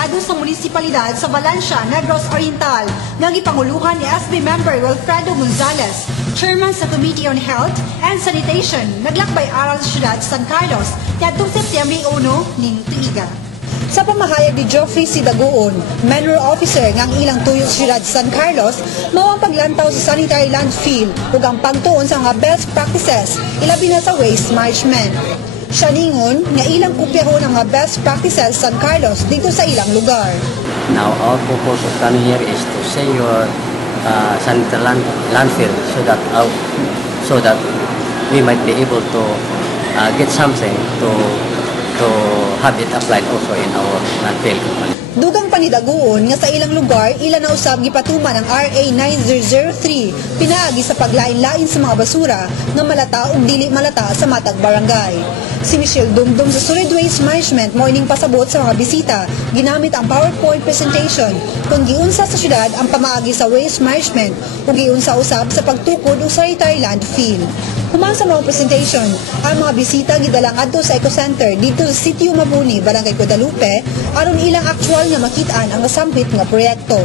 empleyado sa munisipalidad sa Valencia, Negros Oriental ng ipanguluhan ni SB member Wilfredo Gonzalez, chairman sa Committee on Health and Sanitation, naglakbay-aral sa siyudad San Carlos niadtong Setyembre 1 ning tuiga. Sa pamahayag ni Geoffrey C. Daguon, Manor Officer ng ilang tuyo sa siyudad San Carlos, mao ang paglantaw sa sanitary landfill ug ang pagtuon sa mga best practices, ilabi na sa waste management. Siya ningon nga ilang kopyahon ang mga best practices sa San Carlos dito sa ilang lugar. Now our purpose of coming here is to say your sanitary landfill so that we might be able to get something to have it applied also in our landfill. Dugang panidaguon nga sa ilang lugar, ilan na usab gipatuman ang RA 9003 pinaagi sa paglain-lain sa mga basura nga malata ug dili malata sa matag barangay. Si Michelle Dumdum sa Solid Waste Management morning pasabot sa mga bisita ginamit ang PowerPoint presentation kung giunsa sa syudad ang pamaagi sa waste management ug giunsa usab sa pagtukod og sanitary landfill. Human sa mga presentation, ang mga bisita gidalang adto sa Eco Center dito sa Sitio Mabuni, Barangay Guadalupe, aron ilang aktual nga makitaan ang nasampit nga proyekto.